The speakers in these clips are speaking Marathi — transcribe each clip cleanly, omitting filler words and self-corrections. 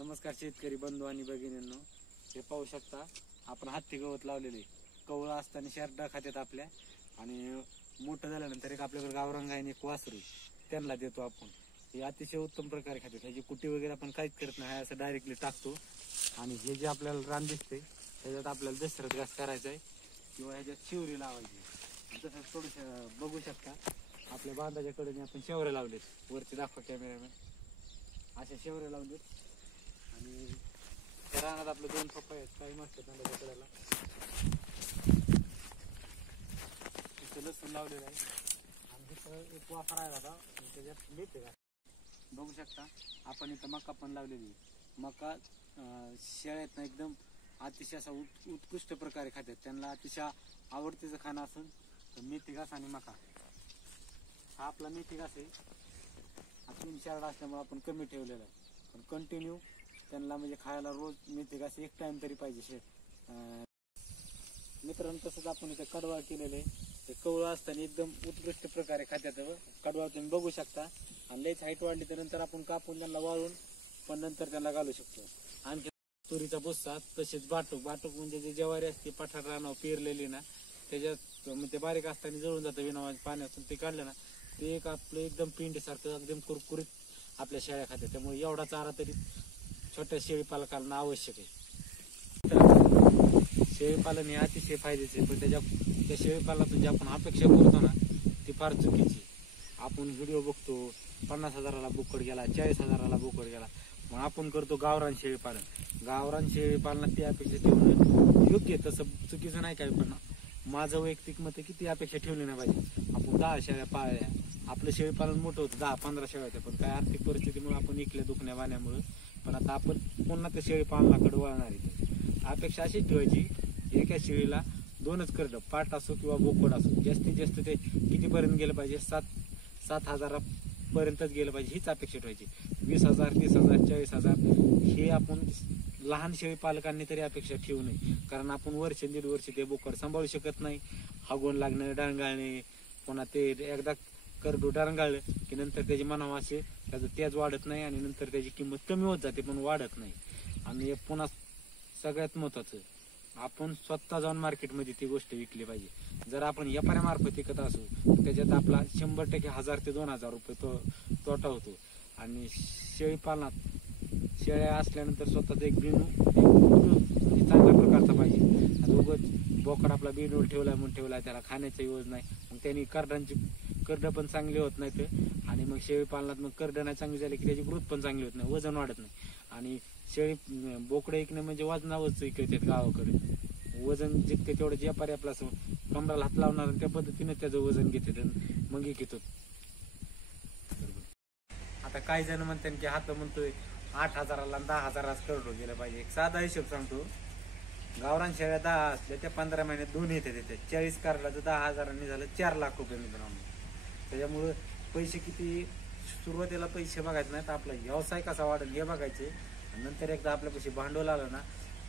नमस्कार शेतकरी बंधू आणि भगिनींनो, हे पाहू शकता आपण हत्ती गवत लावलेले. कवळं असताना शेरडा खात्यात आपल्या, आणि मोठं झाल्यानंतर एक आपल्याकडे गावरान आहे एक वासरू, त्यांना देतो आपण. हे अतिशय उत्तम प्रकारे खात्यात. ह्याची कुटी वगैरे आपण काहीच करत नाही, असं डायरेक्टली टाकतो. आणि हे जे आपल्याला रान दिसते त्याच्यात आपल्याला दशरथ घास करायचा आहे किंवा ह्याच्यात शिवरी लावायची. तसंच थोडं बघू शकता आपल्या बांधाच्या कडेने आपण शेवरे लावलेत. वरती दाखवा कॅमेरामॅन, अशा शेवरे लावलेत. आणि त्या रानात आपले 2 पप्पा आहेत, काही मस्त त्यांना कडेला तिथं लसूण लावलेलं आहे. आणि तिथं एक वाफा राहिला होता, त्याच्यात मिळते का बघू शकता. आपण इथं मका पण लावलेली. मका शेळ्यात एकदम अतिशय असा उत्कृष्ट प्रकारे खात्यात. त्यांना अतिशय आवडतीचं खाणं असून तर मेथी घास आणि मका. हा आपला मेथी घास आहे. हा 3 शेरडा असल्यामुळे आपण कमी ठेवलेला आहे, पण कंटिन्यू त्यांना म्हणजे खायला रोज मेथी घास एक टाइम तरी पाहिजे. मित्रांनो, तसंच आपण इथं कडवाळ केलेलं आहे. ते कवळं असताना एकदम उत्कृष्ट प्रकारे खात्यात. कडवाळ तुम्ही बघू शकता. आणि लईच हाईट वाढली तर नंतर आपण कापून त्यांना वाळून पण नंतर त्यांना घालू शकतो. आणखी तुरीचा भुस्सा, तसेच बाटूक म्हणजे जे ज्वारी असते पठार रानावर पेरलेली ना, त्याच्यात ते बारीक असताना जळून जातं विना पाण्यातून. ते काढलं ना ते एक आपलं एकदम पिंडीसारखं एकदम कुरकुरीत आपल्या शेळ्या खात्यात. त्यामुळे एवढा चारा तरी छोट्या शेळी पालकांना आवश्यक आहे. शेळीपालन हे अतिशय फायद्याचे, पण त्या शेळीपालनातून जी आपण अपेक्षा करतो ना ती फार चुकीची. आपण व्हिडिओ बघतो 50,000ला बोकड गेला, 40,000ला बोकड गेला, मग आपण करतो गावरान शेळीपालन. गावरान शेळीपालनात ती अपेक्षा ठेवणं योग्य, तसं चुकीचं नाही काय. पण माझं वैयक्तिक मत किती अपेक्षा ठेवली नाही पाहिजे. आपण 10 शेळ्या पाळल्या, आपलं शेळीपालन मोठं होतं, 10-15 शेळ्या होत्या, पण काय आर्थिक परिस्थितीमुळे आपण इकल्या दुखण्या वाण्यामुळे. पण आता आपण पुन्हा त्या शेळीपालनाकडे वळणार आहे. अपेक्षा अशीच ठेवायची, एका शेळीला 2च करडं, पाट असो किंवा बोकड असो, जास्तीत जास्त ते कितीपर्यंत गेलं पाहिजे, 7,000 पर्यंतच गेलं पाहिजे, हीच अपेक्षा ठेवायची. 20,000, 30,000, 40,000 हे आपण लहान शेळी पालकांनी तरी अपेक्षा ठेवू नये. कारण आपण वर्ष 1.5 वर्ष ते बोकड सांभाळू शकत नाही. हागून लागणं, डांगाळणे, पुन्हा ते एकदा करडू डांगाळलं की नंतर त्याची मनावा असे त्याचं तेज वाढत नाही आणि नंतर त्याची किंमत कमी होत जाते, पण वाढत नाही. आणि पुन्हा सगळ्यात महत्वाचं, आपण स्वतः जाऊन मार्केटमध्ये ती गोष्ट विकली पाहिजे. जर आपण व्यापाऱ्यामार्फत विकत असू तर त्याच्यात आपला 100% 1,000 ते 2,000 रुपये तोटा होतो. आणि शेळीपालनात शेळ्या असल्यानंतर स्वतःच एक बिनू चांगल्या प्रकारचा पाहिजे. आता उगाच बोकड आपला बिनूल ठेवलाय म्हणून ठेवलाय, त्याला खाण्याचा यूज नाही, मग त्यांनी करडं पण चांगली होत नाहीत. आणि मग शेळीपालनात मग करडं नाही चांगली झाली की त्याची ग्रोथ पण चांगली होत नाही, वजन वाढत नाही. आणि बोकडे ऐकणं म्हणजे वजनावरच ऐकतात गावाकडे. वजन जितके तेवढं व्यापारी आपला कमराला हात लावणार त्या पद्धतीने त्याचं वजन घेतात मग घेतो. आता काही जण म्हणतात की हात म्हणतोय 8,000ला 10,000 करडो गेलं पाहिजे. एक साधा हिशोब सांगतो, गावरान शेळ्या 10 असल्या त्या 15 महिन्यात 2 येते. 40 करडाचं 10,000 झालं 4 लाख रुपये मित्रांनो. त्याच्यामुळं पैसे किती सुरुवातीला पैसे बघायचे नाहीत, आपला व्यवसाय कसा वाढेल हे बघायचे. नंतर एकदा आपल्या पैसे भांडवल आलं ना,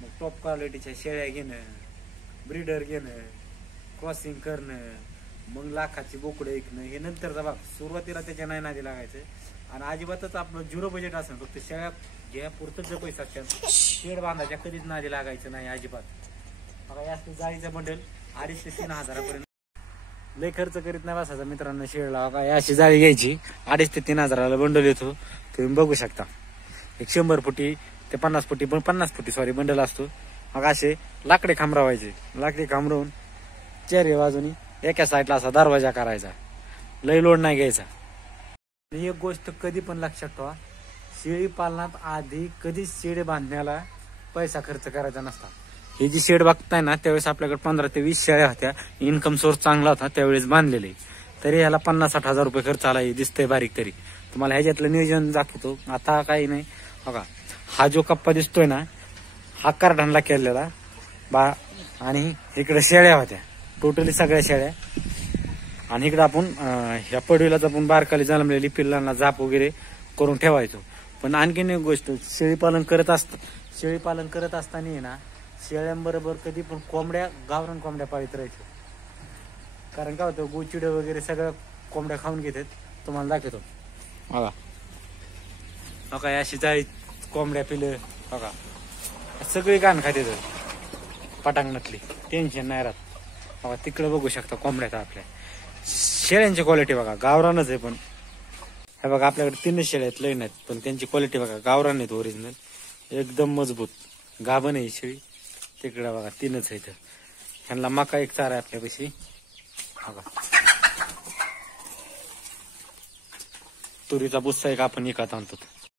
मग टॉप क्वालिटीच्या शेळ्या घेणं, ब्रीडर घेणं, क्रॉसिंग करणं, मग लाखाची बोकडं ऐकणं, हे नंतरचा भाग. सुरुवातीला त्याच्या नाही नादी लागायचं. आणि अजिबातच आपलं 0 बजेट असेल, फक्त शेळ्या घ्या पुरतच जर पैसा असतात, शेड बांधायच्या कधीच नादी लागायचं नाही अजिबात. बघा जास्त जाळीचं बंडल 2,500 ते 3,000पर्यंत लय खर्च करीत नाही बसायचा मित्रांनो शेळला. बघा अशी जाळी घ्यायची, 2,500 ते 3,000ला बंडल येतो. तुम्ही बघू शकता, एक 100 फुटी ते 50 फुटी, पण 50 फुटी सॉरी बंडल असतो. मग असे लाकडे खांबरावायचे, लाकडे खांबरवून 4 बाजूनी एका साईडला असा दरवाजा करायचा, लय लोड नाही घ्यायचा. आणि एक गोष्ट कधी पण लक्षात ठेवा, शेळी पालनात आधी कधीच शेड बांधण्याला पैसा खर्च करायचा नसता. हे जी शेड बघताय ना, त्यावेळेस आपल्याकडे 15 ते 20 शेळ्या होत्या, इन्कम सोर्स चांगला होता त्यावेळेस बांधलेले. तरी ह्याला 50-60 रुपये खर्च आला. हे दिसतंय बारीक, तरी तुम्हाला ह्याच्यातलं नियोजन दाखवतो. आता काही नाही बघा, हा जो कप्पा दिसतोय ना, हा कारढाणला केलेला आणि इकडे शेळ्या होत्या, टोटली सगळ्या शेळ्या. आणि इकडे आपण ह्या पडवीलाच आपण बारकाली जन्मलेली पिल्लांना झाप वगैरे करून ठेवायचो. पण आणखीन एक गोष्ट, शेळीपालन करत असताना ना, शेळ्यांबरोबर कधी पण गावरान कोंबड्या पाळीत राहायचो. कारण काय होतं, गोचिडे वगैरे सगळ्या कोंबड्या खाऊन घेतात. तुम्हाला दाखवतो बघा, अशी जाळी कोंबड्या पिलं बघा सगळी घाण खाते पटांगणातली, टेन्शन नाही राहत. बघा तिकडे बघू शकता कोंबड्यात आपल्या शेळ्यांची क्वालिटी बघा, गावरानच आहे. पण हे बघा आपल्याकडे 3 शेळ्या आहेत, लई नाहीत, पण त्यांची क्वालिटी बघा गावरान आहेत, ओरिजिनल एकदम मजबूत. गाभण आहे शेळी. तिकडे बघा 3च आहेत. ह्यांना मका एक चारा आहे आपल्यापाशी बघा. तुरीचा बुस्सा एक आपण विकत आणतो.